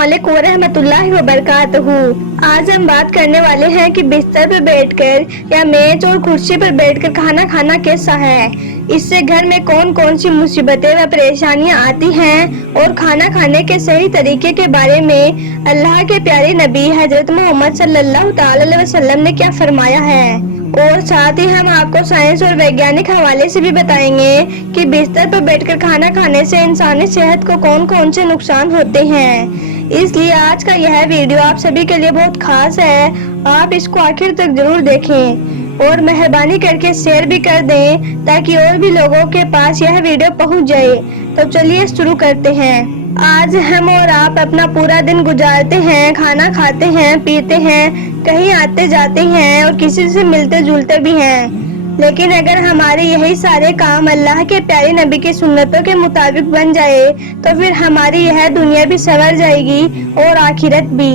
अस्सलामुअलैकुम वरहमतुल्लाहि वबरकातुहू। आज हम बात करने वाले हैं कि बिस्तर पर बैठकर या मेज और कुर्सी पर बैठकर खाना खाना कैसा है। इससे घर में कौन कौन सी मुसीबतें व परेशानियां आती हैं और खाना खाने के सही तरीके के बारे में अल्लाह के प्यारे नबी हजरत मोहम्मद सल्लल्लाहु अलैहि वसल्लम ने क्या फरमाया है। और साथ ही हम आपको साइंस और वैज्ञानिक हवाले से भी बताएंगे कि बिस्तर पर बैठकर खाना खाने से इंसानी सेहत को कौन कौन से नुकसान होते हैं। इसलिए आज का यह वीडियो आप सभी के लिए बहुत खास है। आप इसको आखिर तक जरूर देखें और मेहरबानी करके शेयर भी कर दें ताकि और भी लोगों के पास यह वीडियो पहुंच जाए। तो चलिए शुरू करते हैं। आज हम और आप अपना पूरा दिन गुजारते हैं, खाना खाते हैं, पीते हैं, कहीं आते जाते हैं और किसी से मिलते जुलते भी हैं। लेकिन अगर हमारे यही सारे काम अल्लाह के प्यारे नबी की सुन्नतों के मुताबिक बन जाए तो फिर हमारी यह दुनिया भी संवर जाएगी और आखिरत भी।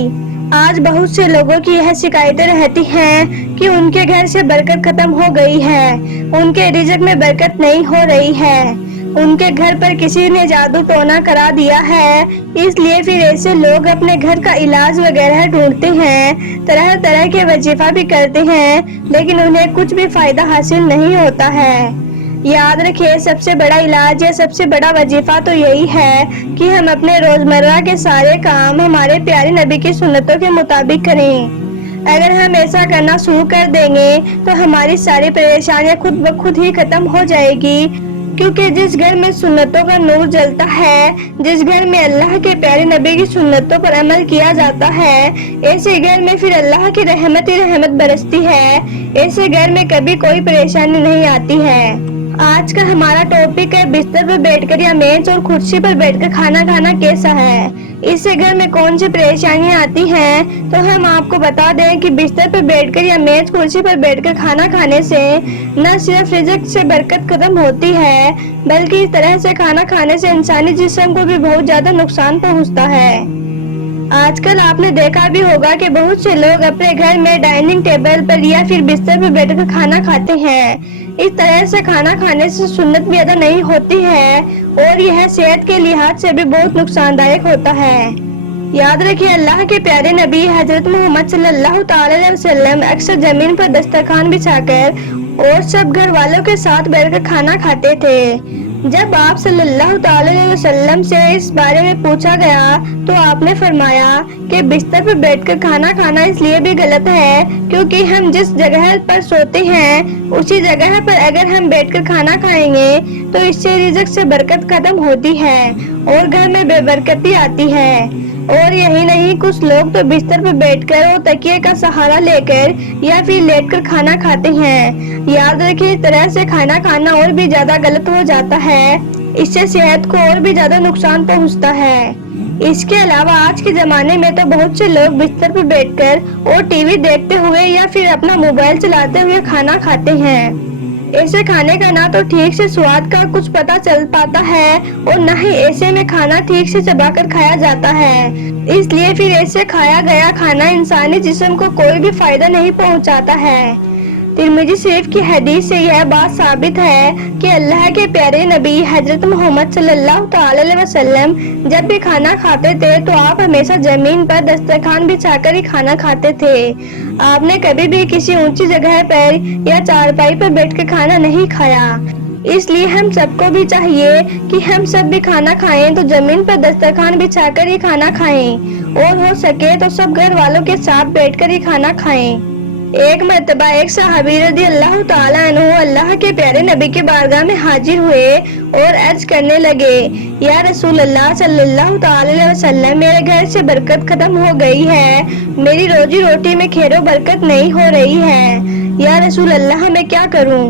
आज बहुत से लोगों की यह शिकायतें रहती हैं कि उनके घर से बरकत खत्म हो गई है, उनके रिज़्क में बरकत नहीं हो रही है, उनके घर पर किसी ने जादू टोना करा दिया है। इसलिए फिर ऐसे लोग अपने घर का इलाज वगैरह ढूंढते हैं, तरह तरह के वजीफा भी करते हैं, लेकिन उन्हें कुछ भी फायदा हासिल नहीं होता है। याद रखिए, सबसे बड़ा इलाज या सबसे बड़ा वजीफा तो यही है कि हम अपने रोजमर्रा के सारे काम हमारे प्यारे नबी की सुन्नतों के मुताबिक करें। अगर हम ऐसा करना शुरू कर देंगे तो हमारी सारी परेशानियां खुद ब खुद ही खत्म हो जाएगी। क्योंकि जिस घर में सुन्नतों का नूर जलता है, जिस घर में अल्लाह के प्यारे नबी की सुन्नतों पर अमल किया जाता है, ऐसे घर में फिर अल्लाह की रहमत ही रहमत बरसती है। ऐसे घर में कभी कोई परेशानी नहीं आती है। आज का हमारा टॉपिक है बिस्तर पर बैठकर या मेज और कुर्सी पर बैठकर खाना खाना कैसा है। इससे घर में कौन सी परेशानियां आती हैं, तो हम आपको बता दें कि बिस्तर पर बैठकर या मेज कुर्सी पर बैठकर खाना खाने से न सिर्फ रिज़्क से बरकत खत्म होती है, बल्कि इस तरह से खाना खाने से इंसानी जिस्म को भी बहुत ज्यादा नुकसान पहुंचता है। आजकल आपने देखा भी होगा कि बहुत से लोग अपने घर में डाइनिंग टेबल पर या फिर बिस्तर पर बैठकर खाना खाते हैं। इस तरह से खाना खाने से सुन्नत भी अदा नहीं होती है और यह सेहत के लिहाज से भी बहुत नुकसानदायक होता है। याद रखिए, अल्लाह के प्यारे नबी हजरत मोहम्मद सल्लल्लाहु अलैहि वसल्लम अक्सर जमीन पर दस्तरखान बिछाकर और सब घर वालों के साथ बैठकर खाना खाते थे। जब आप सल्लल्लाहु अलैहि वसल्लम से इस बारे में पूछा गया तो आपने फरमाया कि बिस्तर पर बैठकर खाना खाना इसलिए भी गलत है क्योंकि हम जिस जगह पर सोते हैं उसी जगह पर अगर हम बैठकर खाना खाएंगे तो इससे रिज़्क से बरकत खत्म होती है और घर में बेबरकती आती है। और यही नहीं, कुछ लोग तो बिस्तर पर बैठकर और तकिए का सहारा लेकर या फिर लेटकर खाना खाते हैं। याद रखिए, इस तरह से खाना खाना और भी ज्यादा गलत हो जाता है। इससे सेहत को और भी ज्यादा नुकसान पहुंचता है। इसके अलावा आज के जमाने में तो बहुत से लोग बिस्तर पर बैठकर और टीवी देखते हुए या फिर अपना मोबाइल चलाते हुए खाना खाते हैं। ऐसे खाने का ना तो ठीक से स्वाद का कुछ पता चल पाता है और न ही ऐसे में खाना ठीक से चबाकर खाया जाता है। इसलिए फिर ऐसे खाया गया खाना इंसानी जिस्म को कोई भी फायदा नहीं पहुंचाता है। तिरमिज़ी शरीफ की हदीस से यह बात साबित है कि अल्लाह के प्यारे नबी हजरत मोहम्मद सल्लल्लाहु अलैहि वसल्लम जब भी खाना खाते थे तो आप हमेशा जमीन पर दस्तरखान बिछाकर ही खाना खाते थे। आपने कभी भी किसी ऊंची जगह पर या चारपाई पर बैठकर खाना नहीं खाया। इसलिए हम सबको भी चाहिए कि हम सब भी खाना खाएं तो जमीन पर दस्तरखान बिछाकर ही खाना खाएं और हो सके तो सब घर वालों के साथ बैठकर ही खाना खाएं। एक मर्तबा एक सहाबी रज़ी अल्लाह ताला अन्हु अल्लाह के प्यारे नबी के बारगाह में हाजिर हुए और अर्ज करने लगे, या रसूल अल्लाह सल्लल्लाहु अलैहि वसल्लम, मेरे घर से बरकत खत्म हो गई है, मेरी रोजी रोटी में खैरो बरकत नहीं हो रही है। या रसूल अल्लाह, मैं क्या करूं?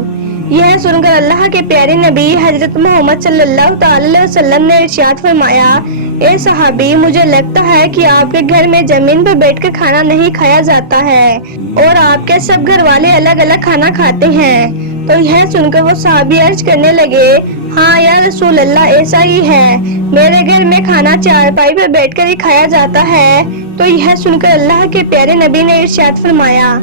यह सुनकर अल्लाह के प्यारे नबी हजरत मोहम्मद सल्लल्लाहु अलैहि वसल्लम ने इरशाद फरमाया, ए सहाबी, मुझे लगता है कि आपके घर में जमीन पर बैठकर खाना नहीं खाया जाता है और आपके सब घर वाले अलग अलग खाना खाते हैं। तो यह सुनकर वो सहाबी अर्ज करने लगे, हाँ या रसूल अल्लाह, ऐसा ही है, मेरे घर में खाना चारपाई पर बैठकर ही खाया जाता है। तो यह सुनकर अल्लाह के प्यारे नबी ने इरशाद फरमाया,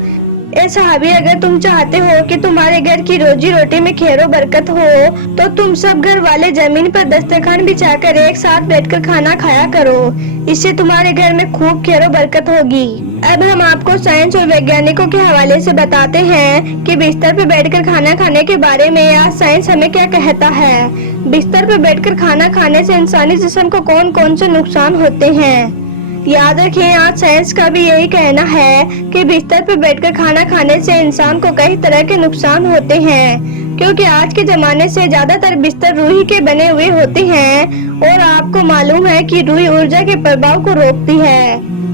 ए सहाबी, अगर तुम चाहते हो कि तुम्हारे घर की रोजी रोटी में खैरो बरकत हो तो तुम सब घर वाले जमीन पर दस्तरखान बिछाकर एक साथ बैठकर खाना खाया करो। इससे तुम्हारे घर में खूब खैरो बरकत होगी। अब हम आपको साइंस और वैज्ञानिकों के हवाले से बताते हैं कि बिस्तर पर बैठकर खाना खाने के बारे में आज साइंस हमें क्या कहता है। बिस्तर पर बैठकर खाना खाने से इंसानी जिस्म को कौन कौन से नुकसान होते हैं। याद रखें, आज साइंस का भी यही कहना है कि बिस्तर पर बैठकर खाना खाने से इंसान को कई तरह के नुकसान होते हैं, क्योंकि आज के जमाने से ज्यादातर बिस्तर रूई के बने हुए होते हैं और आपको मालूम है कि रूई ऊर्जा के प्रभाव को रोकती है,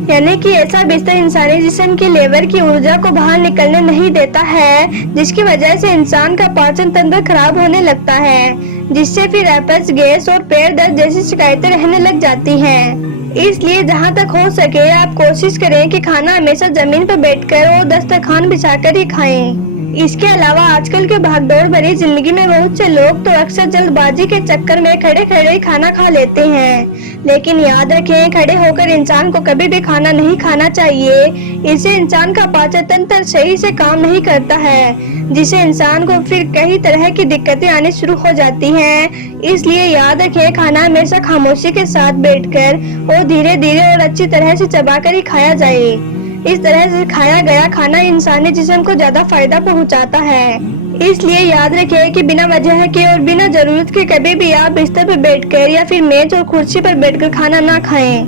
यानी कि ऐसा बिस्तर इंसानी जिस्म के लेवर की ऊर्जा को बाहर निकलने नहीं देता है, जिसकी वजह से इंसान का पाचन तंत्र खराब होने लगता है, जिससे फिर अपच, गैस और पेट दर्द जैसी शिकायतें रहने लग जाती हैं। इसलिए जहाँ तक हो सके आप कोशिश करें कि खाना हमेशा जमीन पर बैठकर और दस्तरखान बिछाकर ही खाएं। इसके अलावा आजकल के भागदौड़ भरी जिंदगी में बहुत से लोग तो अक्सर जल्दबाजी के चक्कर में खड़े खड़े ही खाना खा लेते हैं, लेकिन याद रखें, खड़े होकर इंसान को कभी भी खाना नहीं खाना चाहिए। इससे इंसान का पाचन तंत्र सही से काम नहीं करता है, जिससे इंसान को फिर कई तरह की दिक्कतें आनी शुरू हो जाती हैं। इसलिए याद रखें, खाना हमेशा खामोशी के साथ बैठकर और धीरे धीरे और अच्छी तरह से चबाकर ही खाया जाए। इस तरह से खाया गया खाना इंसानी जिस्म को ज्यादा फायदा पहुंचाता है। इसलिए याद रखें कि बिना वजह के और बिना जरूरत के कभी भी आप बिस्तर पर बैठकर या फिर मेज और कुर्सी पर बैठकर खाना ना खाएं।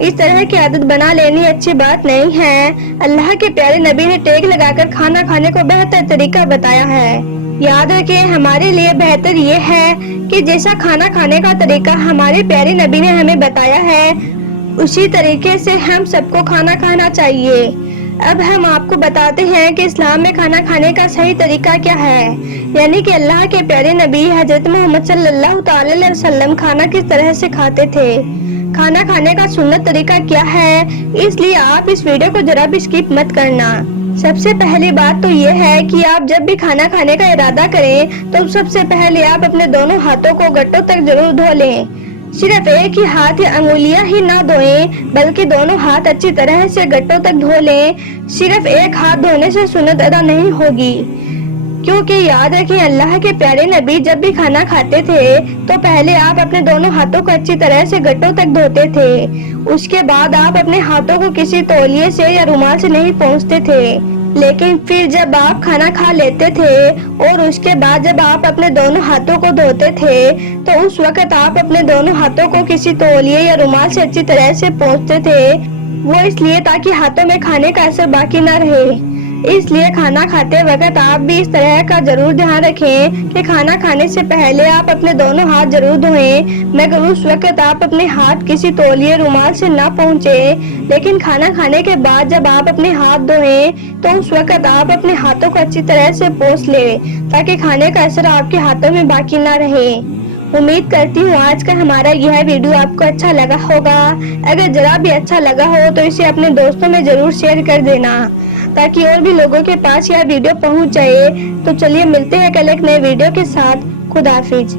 इस तरह की आदत बना लेनी अच्छी बात नहीं है। अल्लाह के प्यारे नबी ने टेक लगाकर खाना खाने को बेहतर तरीका बताया है। याद रखें, हमारे लिए बेहतर ये है कि जैसा खाना खाने का तरीका हमारे प्यारे नबी ने हमें बताया है, उसी तरीके से हम सबको खाना खाना चाहिए। अब हम आपको बताते हैं कि इस्लाम में खाना खाने का सही तरीका क्या है, यानी कि अल्लाह के प्यारे नबी हजरत मोहम्मद सल्लल्लाहु अलैहि वसल्लम खाना किस तरह से खाते थे, खाना खाने का सुन्नत तरीका क्या है। इसलिए आप इस वीडियो को जरा भी स्किप मत करना। सबसे पहली बात तो ये है कि आप जब भी खाना खाने का इरादा करें तो सबसे पहले आप अपने दोनों हाथों को गट्टों तक जरूर धो लें। सिर्फ एक ही हाथ या अंगुलियां ही ना धोएं, बल्कि दोनों हाथ अच्छी तरह से गट्टों तक धो लें। सिर्फ एक हाथ धोने से सुन्नत अदा नहीं होगी, क्योंकि याद रखें, अल्लाह के प्यारे नबी जब भी खाना खाते थे तो पहले आप अपने दोनों हाथों को अच्छी तरह से गट्टों तक धोते थे। उसके बाद आप अपने हाथों को किसी तौलिए से या रुमाल से नहीं पोंछते थे, लेकिन फिर जब आप खाना खा लेते थे और उसके बाद जब आप अपने दोनों हाथों को धोते थे तो उस वक्त आप अपने दोनों हाथों को किसी तौलिए या रुमाल से अच्छी तरह से पोंछते थे। वो इसलिए ताकि हाथों में खाने का असर बाकी न रहे। इसलिए खाना खाते वक्त आप भी इस तरह का जरूर ध्यान रखें कि खाना खाने से पहले आप अपने दोनों हाथ जरूर धोएं, मगर उस वक्त आप अपने हाथ किसी तौलिए रुमाल से ना पोंछे। लेकिन खाना खाने के बाद जब आप अपने हाथ धोएं तो उस वक्त आप अपने हाथों को अच्छी तरह से पोंछ लें, ताकि खाने का असर आपके हाथों में बाकी ना रहे। उम्मीद करती हूँ आज का हमारा यह वीडियो आपको अच्छा लगा होगा। अगर जरा भी अच्छा लगा हो तो इसे अपने दोस्तों में जरूर शेयर कर देना, ताकि और भी लोगों के पास यह वीडियो पहुंच जाए। तो चलिए मिलते हैं कल एक नए वीडियो के साथ। खुदा हाफिज।